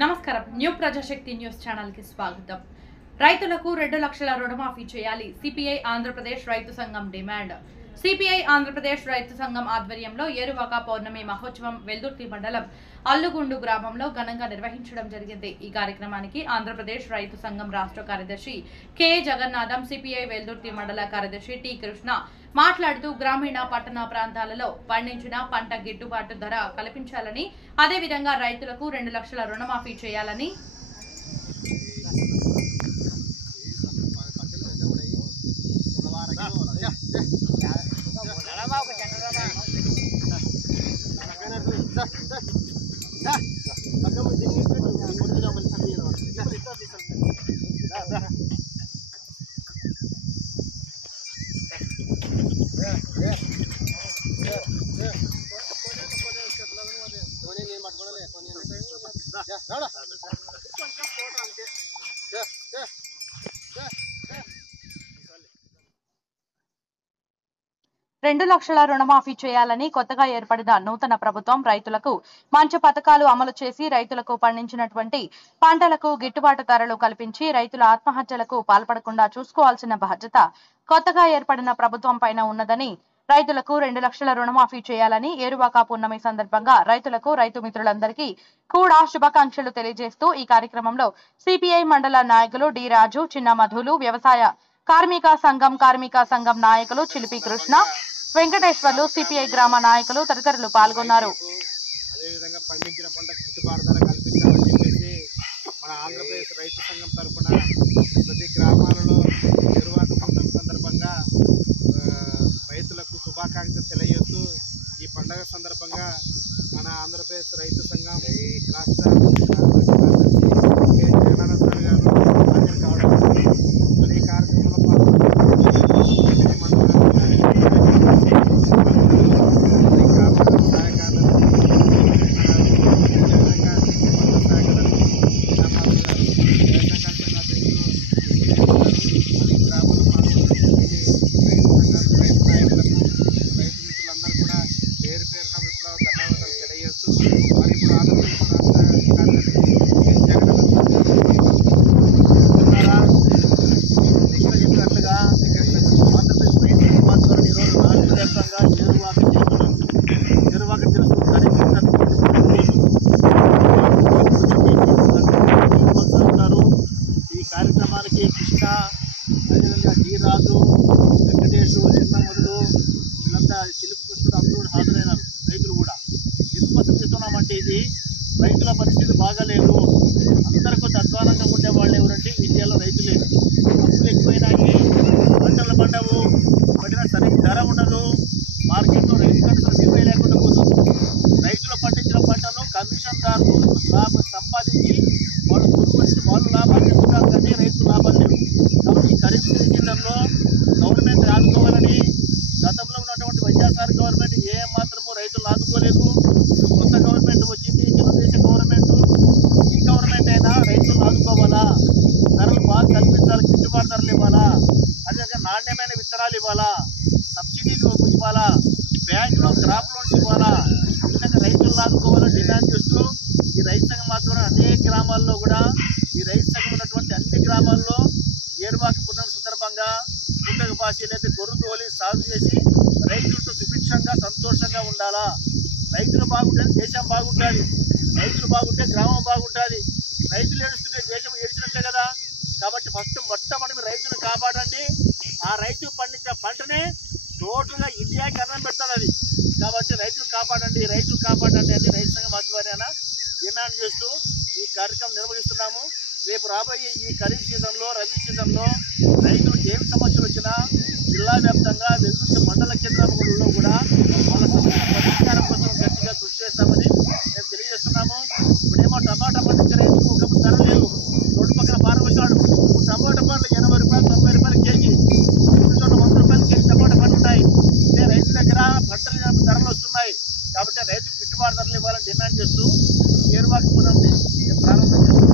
నమస్కారం. New Prajasakti news channel కి స్వాగతం. రైతులకు 2 లక్షల రుణమాఫీ చేయాలి. సిపిఐ ఆంధ్రప్రదేశ్ రైతు సంఘం డిమాండ్. సిపిఐ ఆంధ్రప్రదేశ్ రైతు సంఘం ఆధ్వర్యంలో ఏరువాక పౌర్ణమి మహోత్సవం వెల్దుర్తి మండలం అల్లుగుండు గ్రామంలో ఘనంగా నిర్వహించడం జరిగింది. ఈ కార్యక్రమానికి ఆంధ్రప్రదేశ్ రైతు సంఘం రాష్ట్ర కార్యదర్శి కె జగన్నాథం, సిపిఐ వెల్దుర్తి మండల కార్యదర్శి టి కృష్ణ మాట్లాడుతూ గ్రామీణ పట్టణ ప్రాంతాలలో పండించిన పంట గిట్టుబాటు ధర కల్పించాలని, అదేవిధంగా రైతులకు 2 లక్షల రుణమాఫీ చేయాలని రెండు లక్షల రుణమాఫీ చేయాలని కొత్తగా ఏర్పడిన నూతన ప్రభుత్వం రైతులకు మంచి పథకాలు అమలు చేసి రైతులకు పండించినటువంటి పంటలకు గిట్టుబాటు ధరలు కల్పించి రైతుల ఆత్మహత్యలకు పాల్పడకుండా చూసుకోవాల్సిన బాధ్యత కొత్తగా ఏర్పడిన ప్రభుత్వం పైన ఉన్నదని, రైతులకు 2 లక్షల రుణమాఫీ చేయాలని ఏరువాక పున్నమి సందర్భంగా రైతులకు, రైతు మిత్రులందరికీ కూడా శుభాకాంక్షలు తెలియజేస్తూ ఈ కార్యక్రమంలో సిపిఐ మండల నాయకులు డి రాజు, చిన్న మధులు, వ్యవసాయ కార్మిక సంఘం నాయకులు చిలిపి కృష్ణ, వెంకటేశ్వర్లు, సిపిఐ గ్రామ నాయకులు తదితరులు పాల్గొన్నారు. అదేవిధంగా పండించిన పంట గిట్టుబాటు ధర కల్పించాలని చెప్పేసి మన ఆంధ్రప్రదేశ్ రైతు సంఘం తరఫున ప్రతి గ్రామాలలో ఏరువాక పండుగ సందర్భంగా రైతులకు శుభాకాంక్షలు తెలియజేస్తూ ఈ పండుగ సందర్భంగా మన ఆంధ్రప్రదేశ్ రైతు సంఘం రాష్ట్ర కార్యక్రమానికి కృష్ణ, అదేవిధంగా డి రాజు, వెంకటేష్, చిన్న మొదలు వీళ్ళంతా చిలుపు కృష్ణుడు అందరూ హాజరైనారు. రైతులు కూడా ఎందుకోసం చేస్తున్నామంటే ఇది రైతుల పరిస్థితి బాగాలేదు. అందరూ కొంచెం అధ్వానంగా ఉండేవాళ్ళు ఎవరంటే ఇండియాలో రైతులే. అప్పులు ఎక్కువైనాయి, పంటలు పండవు, పడిన సరైన ధర ఉండదు, మార్కెట్లో రైతు ఖర్చులు నిర్ణయం లేకుండా పోతుంది. రైతులు పండించిన పంటను కమిషన్దారులు లాభం సంపాదించి వాళ్ళు కొనుగోలు వాళ్ళు లాభాలు చెప్తున్నారు, కానీ రైతులు లాభాలు లేవు. కాబట్టి ఈ ఖరీఫ్ సీజన్లో గవర్నమెంట్ ఆదుకోవాలని గతంలో ఉన్నటువంటి వైఎస్ఆర్ గవర్నమెంట్ ఏమాత్రము రైతులు ఆదుకోలేదు. కొత్త గవర్నమెంట్ వచ్చింది, తెలుగుదేశం గవర్నమెంట్. ఈ గవర్నమెంట్ అయినా రైతులు ఆదుకోవాలా, ధరలు బాగా కల్పించాలి, గిట్టుబాటు ధరలు ఇవ్వాలా, అదేవిధంగా నాణ్యమైన విత్తనాలు ఇవ్వాలా, సబ్సిడీలు ఇవ్వాలా, బ్యాంకులో క్రాప్ లోన్స్ ఇవ్వాలా, ఈ విధంగా రైతులు ఆదుకోవాలని డిమాండ్ చేస్తూ ఈ రైతు సంఘం మాత్రం అనేక గ్రామాల్లో కూడా ఈ రైతు సంఘం ఉన్నటువంటి అన్ని గ్రామాల్లో ఏరువాక పున్నమి సందర్భంగా గుండెకు పాసి లేదా గొర్రె తోలి సాగు చేసి రైతులతో సుభిక్షంగా సంతోషంగా ఉండాలా. రైతులు బాగుంటే దేశం బాగుంటుంది, రైతులు బాగుంటే గ్రామం బాగుంటుంది. రైతులు ఏడుస్తుంటే దేశం ఏడ్చినట్లే కదా. కాబట్టి మొట్టమొదటి రైతులు కాపాడండి. ఆ రైతు పండించిన పంటనే టోటల్గా ఇండియాకి అన్నం పెడతాడు అది. కాబట్టి రైతులు కాపాడండి అని రైతు సంఘం ఆధ్వర్యాన డిమాండ్ చేస్తూ ఈ కార్యక్రమం నిర్వహిస్తున్నాము. రేపు రాబోయే ఈ ఖరీఫ్ సీజన్లో, రబీ సీజన్లో రైతులకు ఏం సమస్యలు వచ్చినా జిల్లా వ్యాప్తంగా వెల్దుర్తి మండల కేంద్రంలో కూడా వాళ్ళ సమస్య పరిష్కారం కోసం గట్టిగా కృషి చేస్తామని మేము తెలియజేస్తున్నాము. ఇప్పుడేమో టమాటా పండించే రైతుకు ఒకప్పుడు ధర లేవు, రోడ్డు పక్కన పారవచ్చాడు. టమాటా పండ్లు 80 రూపాయలు, 90 రూపాయలు కేజీ, 100 రూపాయలు కేజీ టమాటా పండ్లు ఉన్నాయి. ఇదే రైతు దగ్గర పంటల ధరలు వస్తున్నాయి. కాబట్టి రైతుకు గిట్టుబాటు ధరలు ఇవ్వాలని డిమాండ్ చేస్తూ ఏరువాక పున్నమిని ప్రారంభం చేస్తున్నాం.